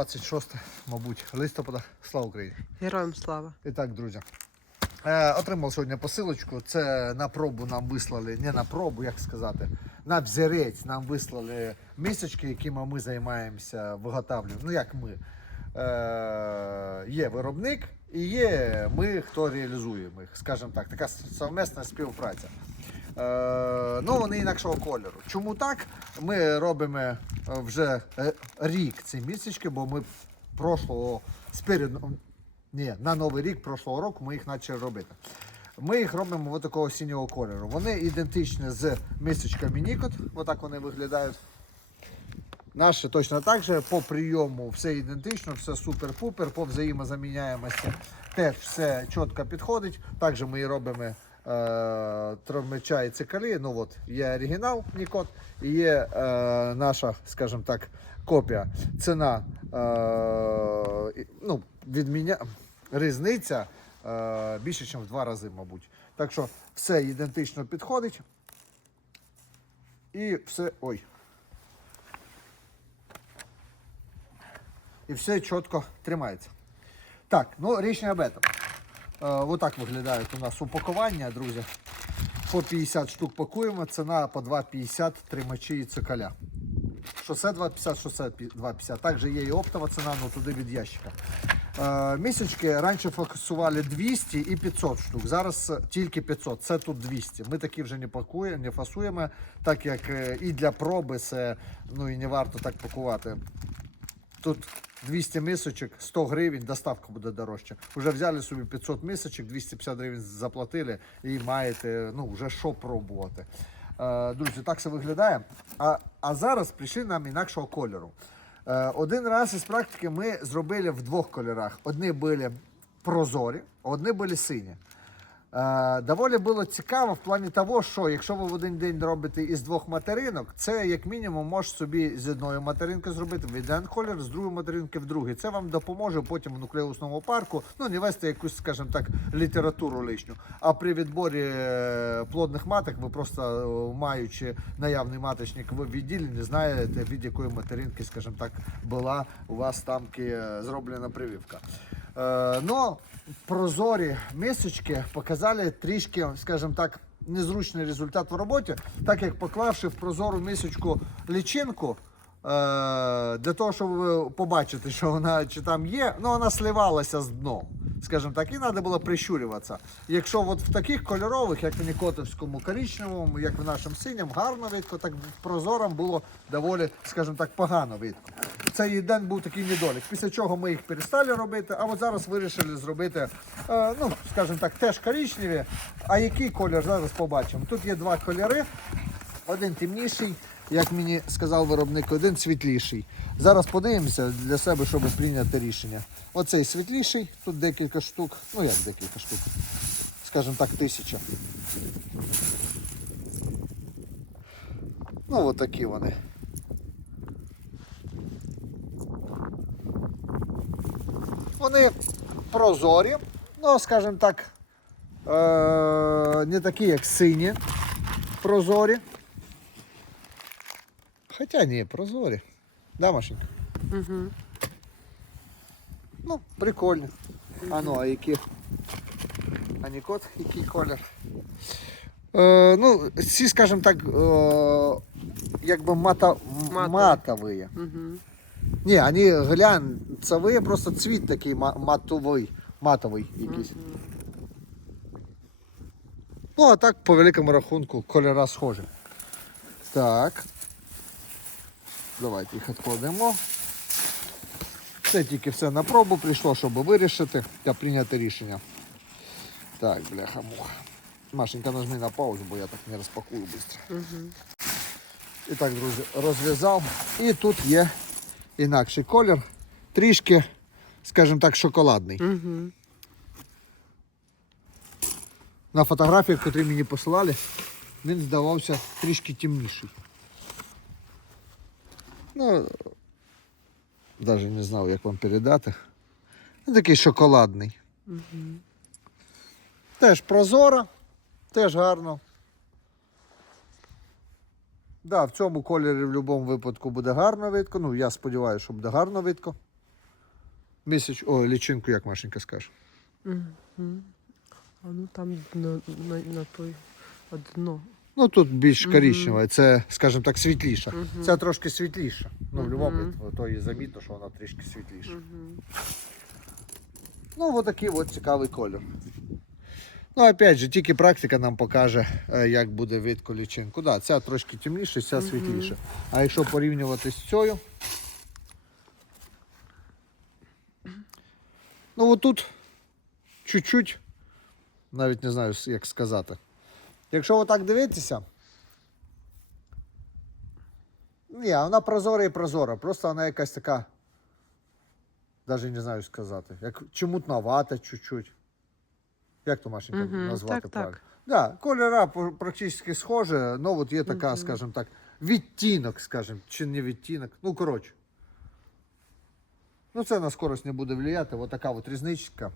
Друзі, вітаю! 26, мабуть, листопада. Слава Україні! Героям слава. І так, друзі. Е, отримав сьогодні посилочку. Це на пробу нам вислали, не на пробу, як сказати, на взірець нам вислали місячки, якими ми займаємося виготовлюємо. Ну як ми. Е, є виробник і є ми, хто реалізуємо їх, скажімо так, така совмісна співпраця. Е, ну, вони інакшого кольору. Чому так? Ми робимо е, вже е, рік ці місячки, бо ми прошлого спереду, ні, на новий рік прошлого року ми їх почали робити. Ми їх робимо ось такого синього кольору. Вони ідентичні з місячками Нікот, отак вони виглядають. Наші точно так же по прийому все ідентично, все супер-пупер, по взаємозаміняємості теж все чітко підходить. Також ми робимо травмича і цикалі. Ну от є оригінал Нікот і є е, наша, скажімо так, копія. Ціна е, ну, від мене різниця е, більше, ніж в два рази, мабуть. Так що все ідентично підходить. І все. Ой. і все чітко тримається. Так, ну річ об этом. Е, отак виглядають у нас упакування, друзі. По 50 штук пакуємо, ціна по 2,50 тримачі і цикаля. Шосе 2,50, шосе 2,50. Також є і оптова ціна, ну туди від ящика. Е, місячки раніше фокусували 200 і 500 штук. Зараз тільки 500. Це тут 200. Ми такі вже не пакуємо, не фасуємо, так як е, і для проби це ну і не варто так пакувати. Тут 200 мисочок, 100 гривень, доставка буде дорожча. Уже взяли собі 500 мисочок, 250 гривень заплатили і маєте ну, вже що пробувати. Е, друзі, так це виглядає. А, а зараз прийшли нам інакшого кольору. Е, один раз із практики ми зробили в двох кольорах. Одні були прозорі, одні були сині. Е, доволі було цікаво в плані того, що якщо ви в один день робите із двох материнок, це як мінімум може собі з одної материнки зробити в один колір, з другої материнки в другий. Це вам допоможе потім в нуклеусному парку ну, не вести якусь, скажімо так, літературу лишню. А при відборі е, плодних маток ви просто е, маючи наявний маточник в відділенні, знаєте, від якої материнки, скажімо так, була у вас там е, зроблена прививка. Е, но прозорі мисочки показали трішки, скажімо так, незручний результат в роботі, так як поклавши в прозору мисочку лічинку. е, Для того, щоб побачити, що вона чи там є, ну вона сливалася з дном. Скажімо так, і треба було прищурюватися. Якщо от в таких кольорових, як в Нікотовському коричневому, як в нашому синьому, гарно видко, так в прозорому було доволі, скажімо так, погано видко. Цей день був такий недолік. Після чого ми їх перестали робити, а от зараз вирішили зробити, е, ну, скажімо так, теж коричневі. А який колір зараз побачимо? Тут є два кольори. Один темніший, як мені сказав виробник, один світліший. Зараз подивимося для себе, щоб прийняти рішення. Оцей світліший, тут декілька штук, ну як декілька штук, скажімо так, тисяча. Ну, от такі вони. Вони прозорі, ну, скажімо так, е- не такі, як сині прозорі. Хоча ні, прозорі. Да, Машенька? Угу. Ну, прикольно. А ну, а які? А Нікот, який колір? Е, ну, ці, скажімо так, е, якби мата, Матові. матові. Угу. Ні, вони глянцеві, просто цвіт такий матовий, матовий якийсь. Ну, а так, по великому рахунку, кольора схожі. Так. Давайте їх відкладемо. Це тільки все на пробу прийшло, щоб вирішити та прийняти рішення. Так, бляха муха. Машенька, нажми на паузу, бо я так не розпакую швидко. Угу. І так, друзі, розв'язав. І тут є інакший колір. Трішки, скажімо так, шоколадний. Угу. На фотографіях, які мені посилали, він здавався трішки темніший. Ну, навіть не знав, як вам передати. Ну, такий шоколадний. Угу. Теж прозоро, теж гарно. Да, в цьому кольорі в будь-якому випадку буде гарно видко. Ну, я сподіваюся, що буде гарно видко. Місяць, о, лічинку, як Машенька скаже. Мгм. А ну там на, на, на той а дно. Ну тут більш Мгм. коричнева, це, скажімо так, світліша. Мгм. Це трошки світліша. Ну, в будь-якому випадку, то і замітно, що вона трішки світліша. Угу. Ну, от такий от цікавий колір. Ну, опять же, тільки практика нам покаже, е, як буде видко лічинку. Да, ця трошки темніша, ця Мгм. світліша. А якщо порівнювати з цією. Ну, отут чуть-чуть, навіть не знаю, як сказати. Якщо отак дивитися. Ні, вона прозора і прозора. Просто вона якась така. Навіть не знаю сказати. Як чи мутновата чуть-чуть. Як то Машенька Мгм, назвати так, правильно? так. Да, кольора по- практично схожі, але от є така, скажімо так, відтінок, скажімо, чи не відтінок. Ну, коротше. Ну, це на скорость не буде впливати. Ось така от різничка.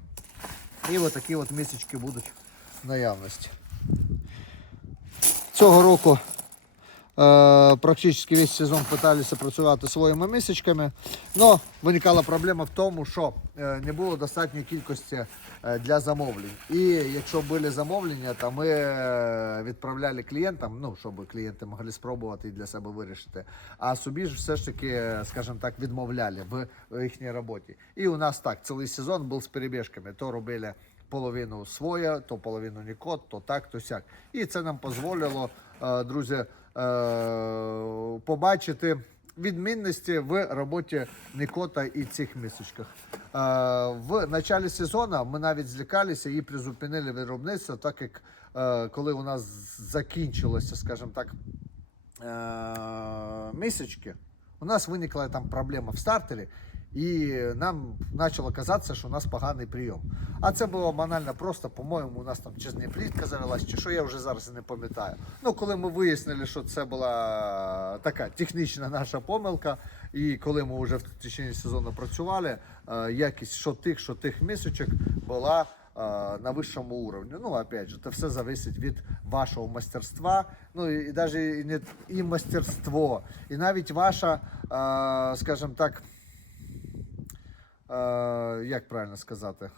І от такі от місячки будуть в наявності. Цього року практично весь сезон намагалися працювати своїми місячками. але виникала проблема в тому, що е, не було достатньої кількості е, для замовлень. І якщо були замовлення, то ми е, відправляли клієнтам, ну, щоб клієнти могли спробувати і для себе вирішити. А собі ж все ж таки, е, скажімо так, відмовляли в їхній роботі. І у нас так, цілий сезон був з перебіжками. То робили половину своє, то половину Нікот, то так, то сяк. І це нам дозволило, е, друзі, е, побачити відмінності в роботі Нікота і цих місочках. Е, В початку сезону ми навіть злякалися і призупинили виробництво, так як е, коли у нас закінчилося, скажімо так, е, місячки, у нас виникла там проблема в стартері, і нам почало казатися, що у нас поганий прийом. А це було банально просто, по-моєму, у нас там чи плітка завелась, чи що я вже зараз не пам'ятаю. Ну, коли ми вияснили, що це була така технічна наша помилка, і коли ми вже в течение сезону працювали, е, якість що тих, що тих місячок була е, на вищому уровні. Ну, опять же, це все залежить від вашого мастерства, ну і, і навіть і не і мастерство, і навіть ваша, е, скажімо так, як правильно сказати,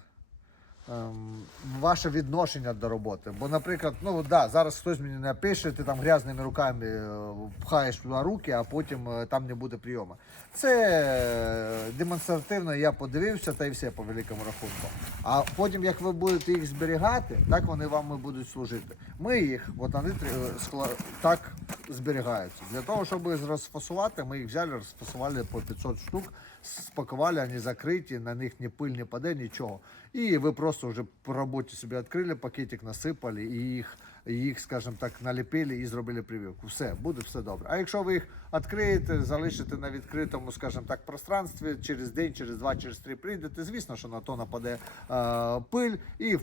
ваше відношення до роботи. Бо, наприклад, ну да, зараз хтось мені напише, ти там грязними руками е, пхаєш туди руки, а потім е, там не буде прийому. Це е, демонстративно я подивився та й все по великому рахунку. А потім, як ви будете їх зберігати, так вони вам і будуть служити. Ми їх, от вони так зберігаються. Для того, щоб їх розфасувати, ми їх взяли, розфасували по 500 штук, спакували, вони закриті, на них ні пиль, ні паде, нічого. І ви просто вже по роботі собі відкрили, пакетик насипали і їх, їх, скажімо так, наліпили і зробили прививку. Все, буде все добре. А якщо ви їх відкриєте, залишите на відкритому, скажімо так, пространстві, через день, через два, через три прийдете, звісно, що на то нападе е, пиль і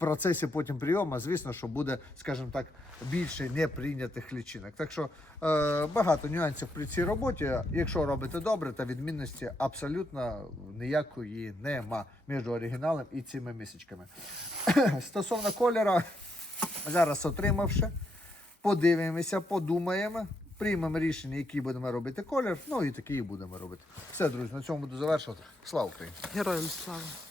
процесі потім прийому, звісно, що буде, скажімо так, більше неприйнятих лічинок. Так що е, багато нюансів при цій роботі. Якщо робите добре, то відмінності абсолютно ніякої нема між оригіналом і цими місячками. Стосовно кольора, зараз отримавши, подивимося, подумаємо. Приймемо рішення, який будемо робити колір, ну і такий будемо робити. Все, друзі, на цьому буду завершувати. Слава Україні! Героям слава.